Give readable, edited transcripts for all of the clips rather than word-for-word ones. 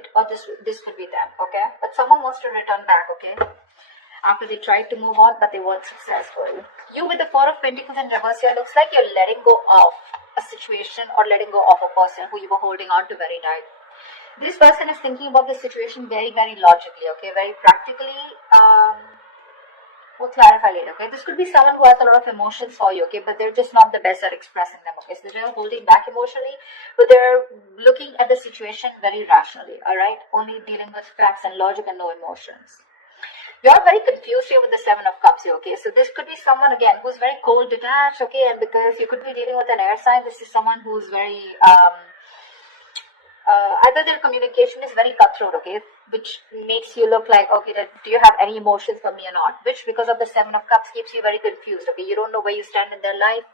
it, or this could be them, okay? But someone wants to return back, okay? After they tried to move on, but they weren't successful. You with the Four of Pentacles in reverse here, looks like you're letting go of a situation or letting go of a person who you were holding on to very tight. This person is thinking about the situation very, very logically, okay? Very practically. We'll clarify later, okay? This could be someone who has a lot of emotions for you, okay? But they're just not the best at expressing them, okay? So they're holding back emotionally, but they're looking at the situation very rationally, alright? Only dealing with facts and logic and no emotions. You're very confused here with the Seven of Cups here, okay? So this could be someone, again, who's very cold, detached, okay? And because you could be dealing with an air sign, this is someone who's very, either their communication is very cutthroat, okay, which makes you look like, okay, do you have any emotions for me or not, which because of the Seven of Cups keeps you very confused, okay, you don't know where you stand in their life,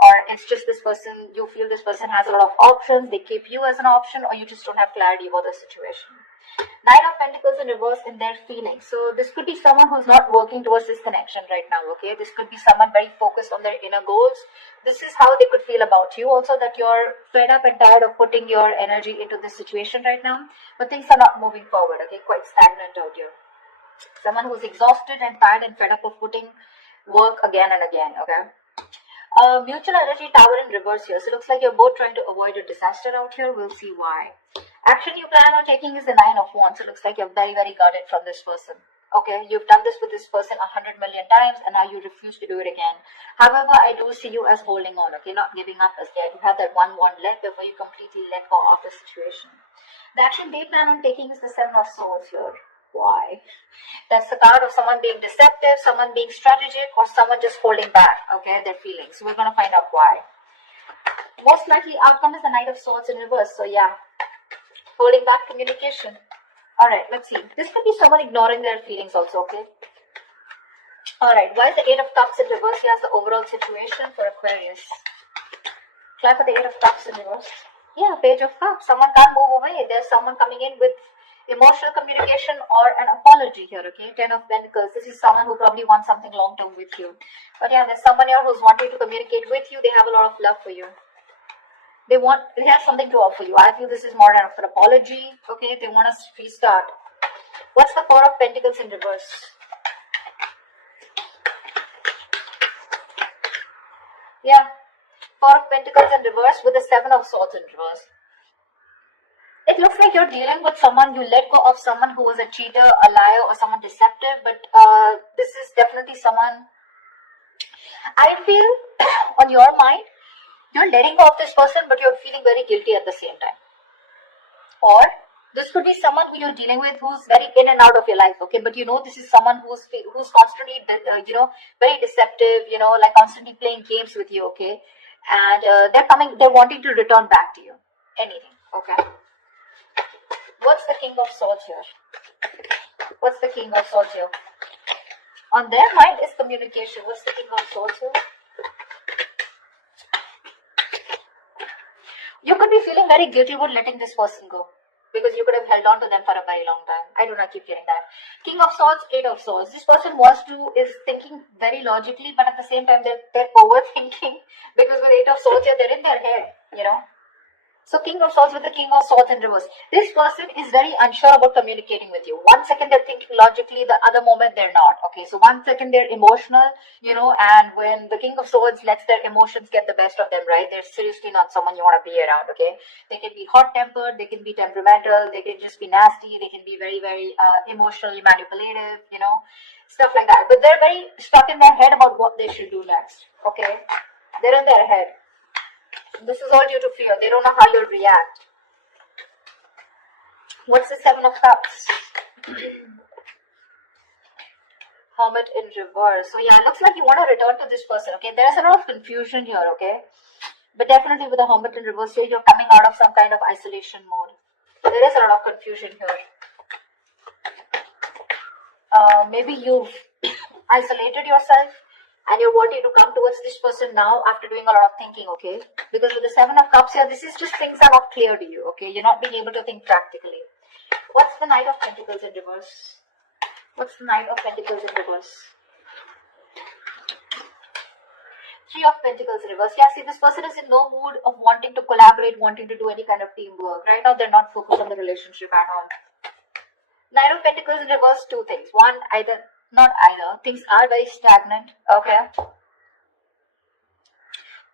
or it's just this person, you feel this person has a lot of options, they keep you as an option, or you just don't have clarity about the situation. Knight of Pentacles in reverse in their feelings. So this could be someone who's not working towards this connection right now, okay? This could be someone very focused on their inner goals. This is how they could feel about you. Also that you're fed up and tired of putting your energy into this situation right now. But things are not moving forward, okay? Quite stagnant out here. Someone who's exhausted and tired and fed up of putting work again and again, okay? Mutual energy tower in reverse here. So it looks like you're both trying to avoid a disaster out here. We'll see why. Action you plan on taking is the Nine of Wands. So it looks like you're very, very guarded from this person. Okay, you've done this with this person 100 million times and now you refuse to do it again. However, I do see you as holding on, okay, not giving up as yet. You have that one wand left before you completely let go of the situation. The action they plan on taking is the Seven of Swords here. Why? That's the card of someone being deceptive, someone being strategic, or someone just holding back, okay, their feelings. So we're going to find out why. Most likely outcome is the Knight of Swords in reverse. So yeah, holding back communication. Alright, let's see. This could be someone ignoring their feelings also, okay? Alright, why is the Eight of Cups in reverse? Here's the overall situation for Aquarius. Clap for the Eight of Cups in reverse. Yeah, Page of Cups. Someone can't move away. There's someone coming in with emotional communication or an apology here, okay? Ten of Pentacles. This is someone who probably wants something long-term with you. But yeah, there's someone here who's wanting to communicate with you. They have a lot of love for you. They have something to offer you. I feel this is more of an apology, okay? They want us to restart. What's the Four of Pentacles in reverse? Yeah, Four of Pentacles in reverse with the Seven of Swords in reverse. It looks like you're dealing with someone, you let go of someone who was a cheater, a liar, or someone deceptive, but this is definitely someone, I feel, on your mind, you're letting go of this person, but you're feeling very guilty at the same time. Or, this could be someone who you're dealing with who's very in and out of your life, okay, but you know this is someone who's constantly, very deceptive, like constantly playing games with you, okay, and they're wanting to return back to you, anything, okay. What's the King of Swords here? What's the King of Swords here? On their mind is communication. What's the King of Swords here? You could be feeling very guilty about letting this person go, because you could have held on to them for a very long time. I do not keep hearing that. King of Swords, Eight of Swords. This person is thinking very logically, but at the same time they're overthinking, because with Eight of Swords here, they're in their head, So King of Swords with the King of Swords in reverse. This person is very unsure about communicating with you. One second they're thinking logically, the other moment they're not. Okay, so one second they're emotional, and when the King of Swords lets their emotions get the best of them, right, they're seriously not someone you want to be around, okay? They can be hot-tempered, they can be temperamental, they can just be nasty, they can be very, very emotionally manipulative, stuff like that. But they're very stuck in their head about what they should do next, okay? They're in their head. This is all due to fear. They don't know how you'll react. What's the Seven of Cups? Hermit in reverse. So yeah, it looks like you want to return to this person, okay? There's a lot of confusion here, okay? But definitely with the Hermit in reverse here, you're coming out of some kind of isolation mode. There is a lot of confusion here. Maybe you've isolated yourself and you're wanting to come towards this person now after doing a lot of thinking, okay? Because with the Seven of Cups here, this is just things are not clear to you, okay? You're not being able to think practically. What's the Knight of Pentacles in reverse? What's the Knight of Pentacles in reverse? Three of Pentacles reverse. Yeah, see, this person is in no mood of wanting to collaborate, wanting to do any kind of teamwork. Right now, they're not focused on the relationship at all. Nine of Pentacles in reverse, two things. One, things are very stagnant, okay?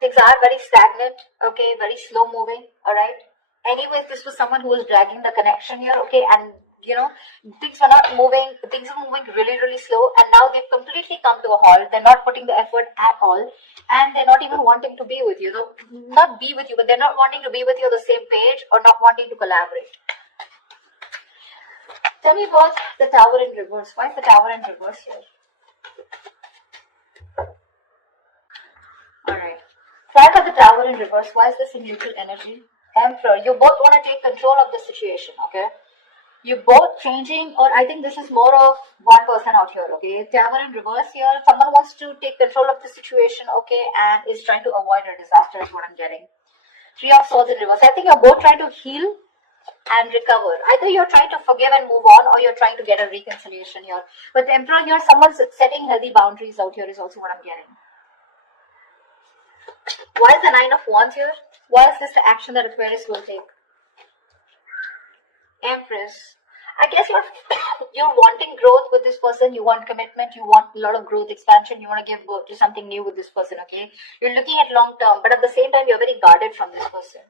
Things are very stagnant, okay? Very slow moving, alright? Anyways, this was someone who was dragging the connection here, okay? And, you know, things were not moving, things were moving really, really slow. And now they've completely come to a halt. They're not putting the effort at all. And they're not even wanting to be with you. Not be with you, but they're not wanting to be with you on the same page or not wanting to collaborate. Tell me about the Tower in reverse. Why is the Tower in reverse here? Alright. Why is the Tower in reverse? Why is this in neutral energy? Emperor. You both want to take control of the situation, okay? You're both changing, or I think this is more of one person out here, okay? Tower in reverse here. Someone wants to take control of the situation, okay? And is trying to avoid a disaster is what I'm getting. Three of Swords in reverse. I think you're both trying to heal and recover. Either you're trying to forgive and move on, or you're trying to get a reconciliation here. But the Emperor here, someone's setting healthy boundaries out here is also what I'm getting. Why is the Nine of Wands here? Why is this the action that Aquarius will take? Empress. I guess you're wanting growth with this person. You want commitment. You want a lot of growth, expansion. You want to give birth to something new with this person, okay? You're looking at long term, but at the same time, you're very guarded from this person.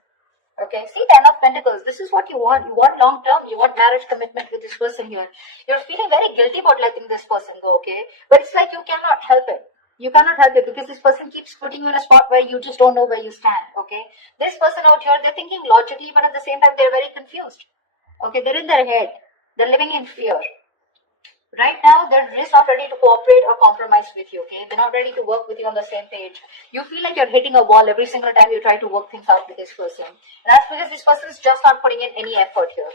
Okay, see, Ten of Pentacles. This is what you want. You want long term. You want marriage commitment with this person here. You're feeling very guilty about letting this person go, okay? But it's like you cannot help it. You cannot help it because this person keeps putting you in a spot where you just don't know where you stand, okay? This person out here, they're thinking logically, but at the same time, they're very confused. Okay, they're in their head. They're living in fear. Right now, they're just not ready to cooperate or compromise with you, okay? They're not ready to work with you on the same page. You feel like you're hitting a wall every single time you try to work things out with this person. And that's because this person is just not putting in any effort here.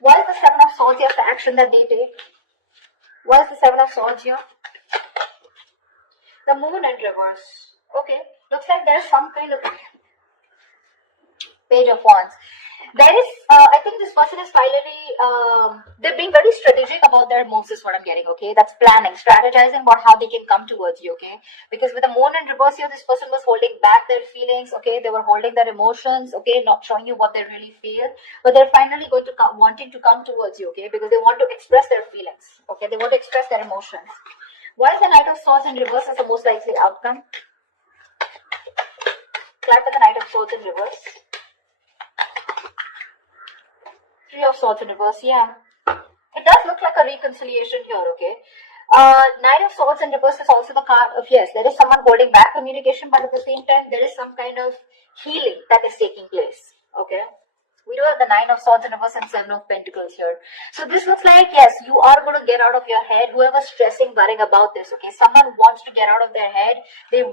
Why is the Seven of Swords here, the action that they take? Why is the Seven of Swords here? The Moon in reverse. Okay, looks like there's some kind of Page of Wands. There is, I think this person is finally, they're being very strategic about their moves is what I'm getting, okay? That's planning, strategizing about how they can come towards you, okay? Because with the Moon in reverse here, this person was holding back their feelings, okay? They were holding their emotions, okay? Not showing you what they really feel. But they're finally going to wanting to come towards you, okay? Because they want to express their feelings, okay? They want to express their emotions. Why is the Knight of Swords in reverse as the most likely outcome? Clap for the Knight of Swords in reverse. Three of Swords in reverse, yeah. It does look like a reconciliation here, okay? Knight of Swords in reverse is also the card of, yes, there is someone holding back communication, but at the same time, there is some kind of healing that is taking place, okay? We do have the Nine of Swords in reverse and Seven of Pentacles here. So this looks like, yes, you are going to get out of your head. Whoever's stressing, worrying about this, okay? Someone wants to get out of their head. They,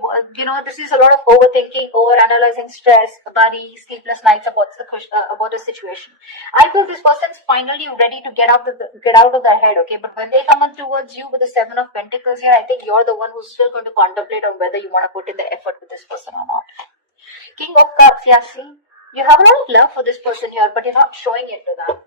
this is a lot of overthinking, overanalyzing, stress, worry, sleepless nights about a situation. I feel this person's finally ready to get out of their head, okay? But when they come on towards you with the Seven of Pentacles here, I think you're the one who's still going to contemplate on whether you want to put in the effort with this person or not. King of Cups, yeah, see? You have a lot of love for this person here, but you're not showing it to them.